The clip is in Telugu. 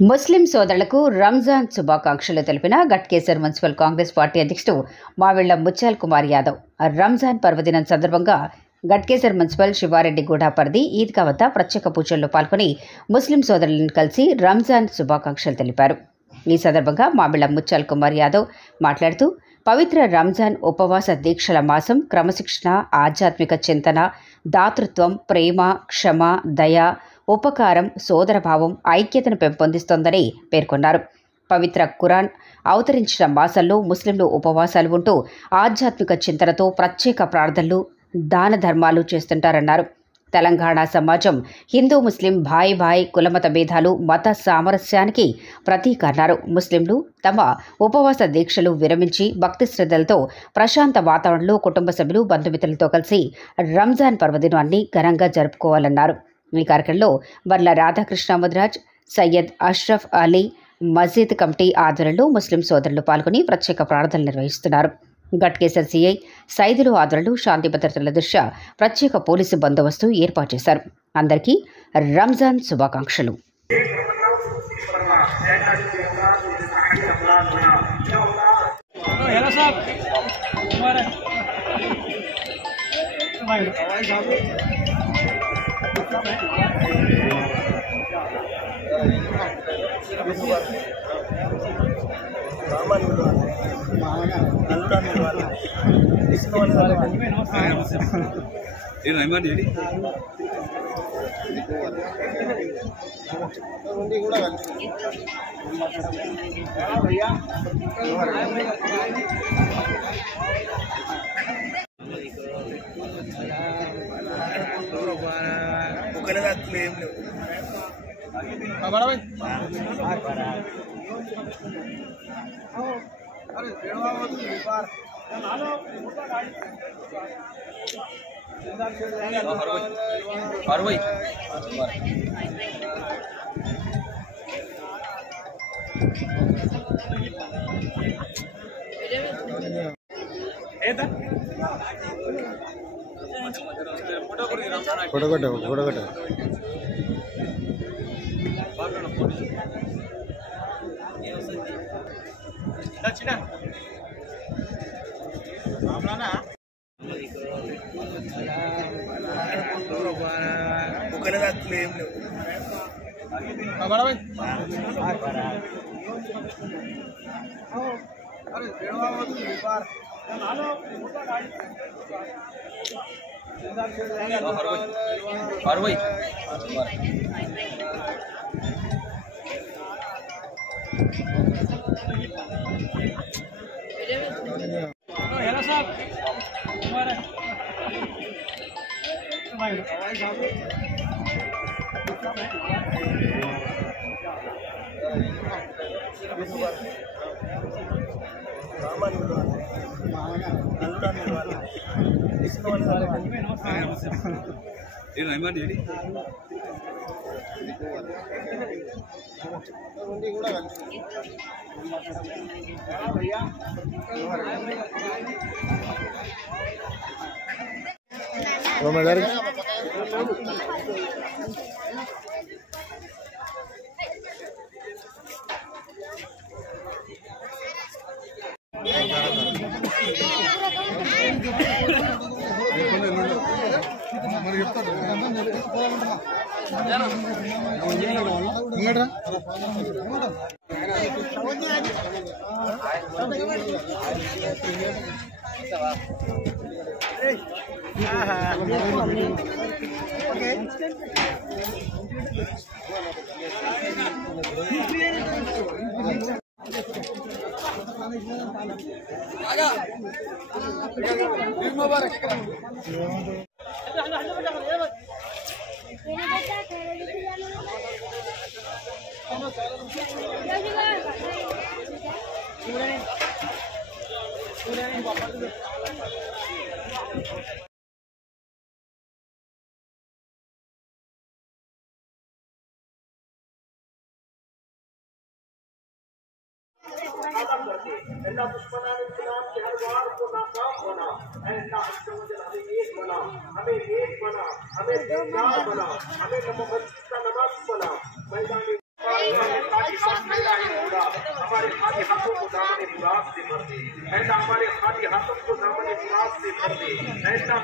ముస్లిం సోదరులకు రంజాన్ శుభాకాంక్షలు తెలిపిన గట్కేసర్ మున్సిపల్ కాంగ్రెస్ పార్టీ అధ్యక్షుడు మావిళ్ల ముత్యాల్ కుమార్ యాదవ్ రంజాన్ పర్వదినం సందర్భంగా గట్కేసర్ మున్సిపల్ శివారెడ్డిగూడ పరిధి ఈద్గా వద్ద ప్రత్యేక పూజల్లో పాల్గొని ముస్లిం సోదరులను కలిసి రంజాన్ శుభాకాంక్షలు తెలిపారు. ఈ సందర్భంగా మావిళ్ల ముత్యాల్ కుమార్ యాదవ్ మాట్లాడుతూ పవిత్ర రంజాన్ ఉపవాస దీక్షల మాసం క్రమశిక్షణ, ఆధ్యాత్మిక చింతన, దాతృత్వం, ప్రేమ, క్షమ, దయ, ఉపకారం, సోదరభావం, ఐక్యతను పెంపొందిస్తోందని పేర్కొన్నారు. పవిత్ర ఖురాన్ అవతరించిన మాసంలో ముస్లింలు ఉపవాసాలు ఉంటూ ఆధ్యాత్మిక చింతనతో ప్రత్యేక ప్రార్థనలు, దాన ధర్మాలు చేస్తుంటారన్నారు. తెలంగాణ సమాజం హిందూ ముస్లిం భాయ్ కులమత భేదాలు, మత సామరస్యానికి ప్రతీక అన్నారు. ముస్లింలు తమ ఉపవాస దీక్షలు విరమించి భక్తి శ్రద్ధలతో ప్రశాంత వాతావరణంలో కుటుంబ సభ్యులు, బంధుమిత్రులతో కలిసి రంజాన్ పర్వదినాన్ని ఘనంగా జరుపుకోవాలన్నారు. ఈ కార్యక్రమంలో వర్ల రాధాకృష్ణ ముదిరాజ్, సయ్యద్ అష్రఫ్ అలీ, మస్జిద్ కమిటీ ఆధ్వర్యంలో ముస్లిం సోదరులు పాల్గొని ప్రత్యేక ప్రార్థనలు నిర్వహిస్తున్నారు. గట్కేసర్ సిఐ సైదులు ఆధ్వర్యంలో శాంతి భద్రతల దృష్ట్యా ప్రత్యేక పోలీసు బందోబస్తు ఏర్పాటు చేశారు. అందరికీ రంజాన్ శుభాకాంక్షలు. अल्लाह दुश्मनां इस्लाम के हर वार को नाकाम बना, अल्लाह हमें एक बना, हमें एक बना, हमें बेकार बना, हमें मस्जिद का नमाज बना, मैदान को दामन मुराद से भर दे, ऐ अल्लाह हमारे खाली हाथों को दामन मुराद से भर दे, ऐ अल्लाह